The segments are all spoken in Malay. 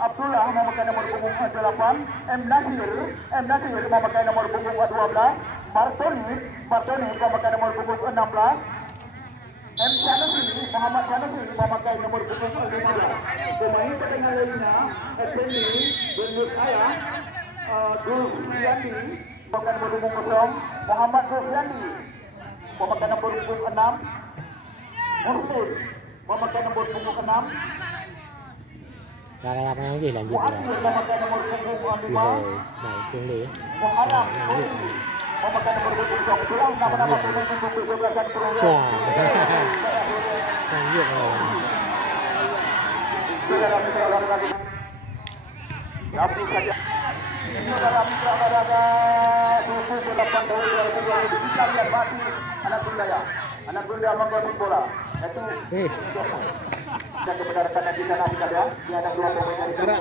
Abdullah memakai nomor punggung 8, M Nasir memakai nomor punggung 12, Martoni memakai nomor punggung 16, M Muhammad Sanusi memakai nomor punggung 15. Pemain pertengah lainnya Effendi dan Nusaya Gulfiandi memakai nomor punggung 0, Muhammad Gulfiandi memakai nomor punggung 6, Mursid memakai nomor punggung 6. Là apa yang lanjut ya? Memakai nomor punggung 5. Baik, tunggu ya. Muhammad memakai nomor punggung 20. Nama-nama pemain untuk kesebelasan program. Lanjut. Saudara mitra olahraga suku ke-8 tahun 2020 kita lihat mati anak bunda menggosip bola itu dan kepada rekan di sana kita lihat di ada dua pemain dari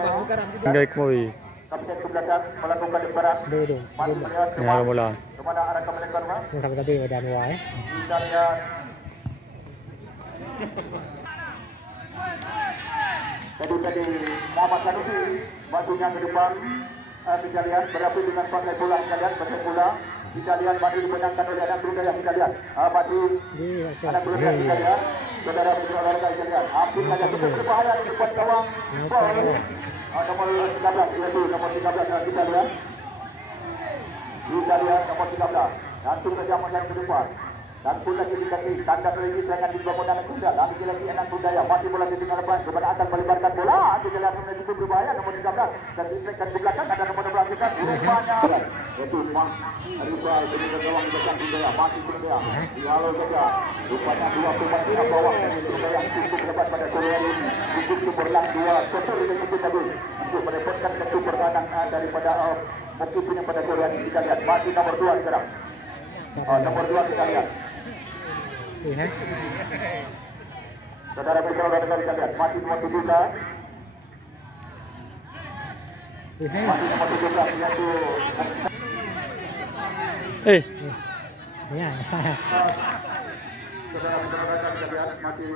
Enggak ikmoi. kapten kebelakang melakukan lebaran mati melihat kemana arah kemelekar bang Tapi medan wah ya. kita lihat tadi Muhammad Sanusi bajunya ke depan. Kita lihat berapa dengan pakai bola, kita lihat pakai bola, kita lihat masih dimenangkan oleh anak muda yang kita lihat masih anak muda kita lihat saudara mitra olahraga kita lihat hampir saja cukup berbahaya di depan gawang nomor 13 yaitu nomor 13 kita lihat nomor 13 langsung saja menang ke depan dan pun lagi dikasih tanda lagi serangan di bawah anak muda lagi anak muda yang masih bola di tengah depan kepada akan melebarkan bola kita lihat cukup berbahaya nomor 13 dan diselesaikan di belakang ada nomor 12 kita rupanya itu Arifah jadi gawang belakang Sundaya masih Sundaya dihalau saja rupanya dua pemain di bawah dari Sundaya cukup dapat pada sore hari ini cukup berlang dua kotor dengan cukup bagus untuk mendapatkan satu pertahanan daripada mungkin pada sore hari kita lihat masih nomor 2 sekarang nomor 2 kita lihat saudara mitra olahraga kita lihat masih nomor 7 masih nomor 17 yaitu Ya. saudara mitra olahraga kita lihat masih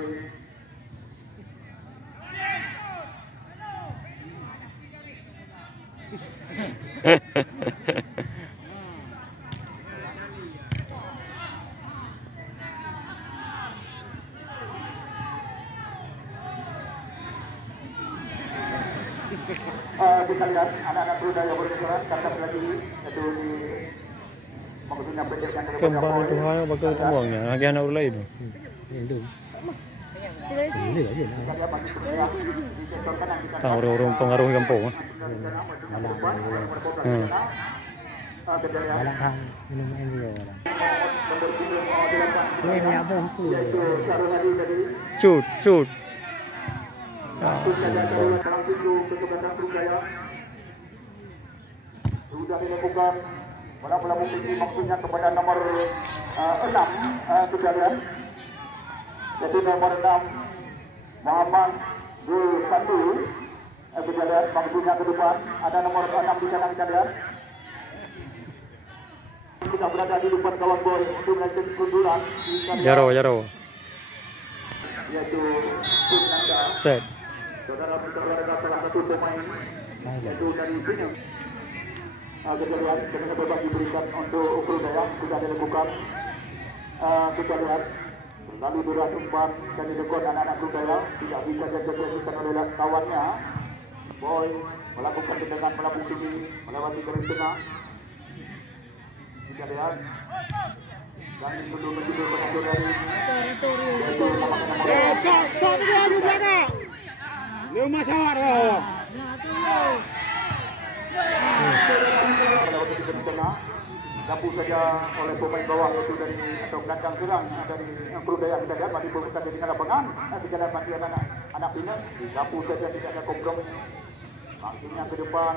kita lihat anak-anak muda yang berkesuran kata lagi itu maksudnya pendidikan Kembang itu hal bakal kembangnya. Lagi anak lain. Itu. Tahu orang pengaruh kampung. Balak minum ini ya. Ini apa aku? Cut. Sudah dilakukan bola-bola mungkin maksudnya kepada nomor 6 sudah lihat jadi nomor 6 Muhammad Gul Sandu kita lihat maksudnya ke depan ada nomor 6 di sana kita lihat kita berada di depan kawan boy untuk melakukan kemunduran Jaro yaitu Nanda set saudara berada salah satu pemain yaitu dari Pinang kita lihat dengan bebas diberikan untuk ukur daya sudah dilakukan kita lihat lalu durasi umpan dan dilakukan anak-anak Sundaya tidak bisa dilakukan oleh kawannya boy melakukan tendangan melambung tinggi melewati garis tengah kita lihat dan betul-betul penonton dari Dapu saja oleh pemain bawah itu dari atau gelandang serang dari Perudaya kita lihat masih berputar di tengah lapangan kita lihat masih anak Pinang dapu saja tidak ada kompromi langsungnya ke depan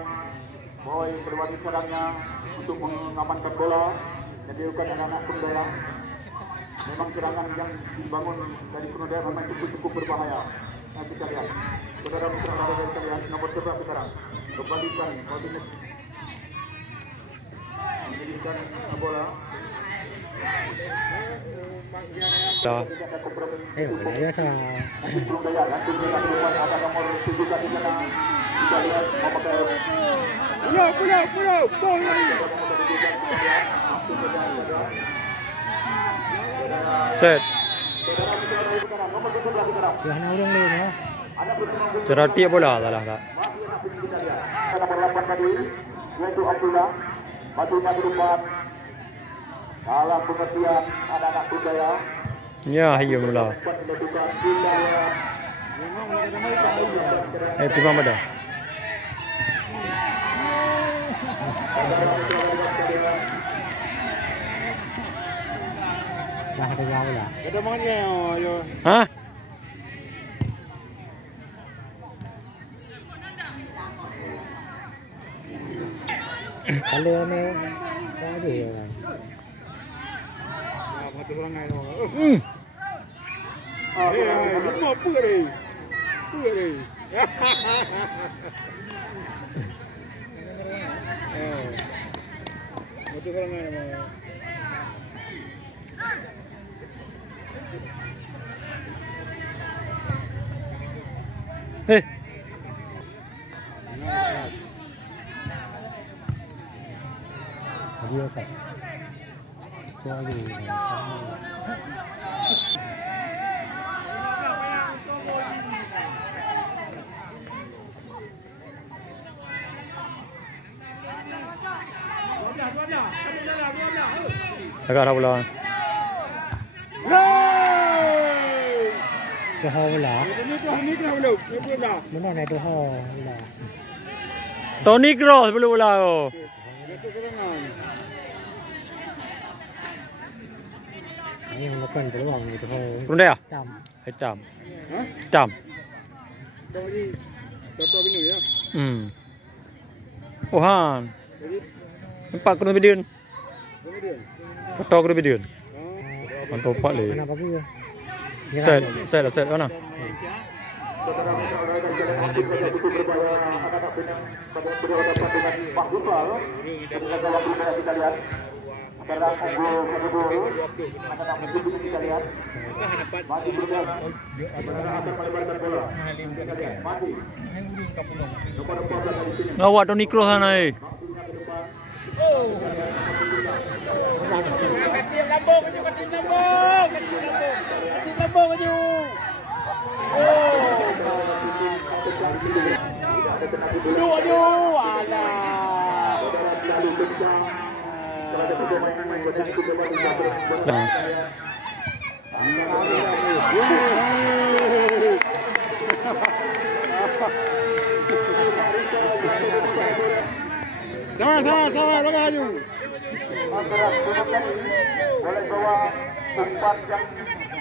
boy berwati serangnya untuk mengamankan bola dan dilakukan anak-anak Perudaya memang serangan yang dibangun dari Perudaya memang cukup berbahaya kita lihat saudara mitra olahraga kita lihat nomor 11 sekarang kembalikan menjadikan bola. Ya salah. Ada nomor 7 di sana. Kita lihat memakai Pulau. Ball lagi. Set. nomor 17 sekarang. Sudah nak urung dulu no. Ada pertemuan Cerati bola salah tak. nomor 8 tadi yaitu Abdullah maju ke depan dalam pengertian anak-anak budaya Ya, hiyo bola. melakukan budaya Timang pada. Dah ada jauh lah. Ada mana yo. Hah? Kalau ni tak ada lah. Mata serangan tu. Lima apa ni? Apa ni? Mata serangan nama. Eh, Dia tak. Tu lagi. agak dah bola. Tu hao lah. Ni kena belum. Ni bola. Mana nak tu hao lah. Tony Kroos belum bola tu. Mata serangan. Ini yang lakukan peluang itu hao. Runda ya? Tam. Hitam. Hah? Hitam. Kau ni Toto Binu ya. Oh han. Jadi Nampak kena lebih diun. kemudian. Foto kena lebih diun. Oh. Mantap pak le. Mana bagus ya? Set mana? saudara merayakan jalan aktif pada buku berbahaya anak-anak Penang pada berhadapan dengan Mahbubal ketika gawang budaya kita lihat sekarang unggul 1-2 anak-anak Mahbubal kita lihat masih bergerak saudara akan melebarkan bola kita lihat masih nomor 14 di sini Awak Tony Kroos sana eh. waktunya ke depan Aduh, alah. terlalu kencang terhadap pemain yang cukup bagus Nah. Sama, lagi laju. Anggaran Bunukan boleh bawa umpan yang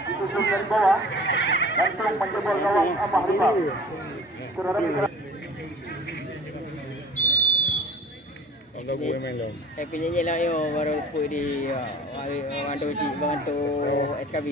disusun dari bawah dan terus menjebol gawang Abah Ribal. Saudara Penyanyi lah yo baru put di bantu SKB.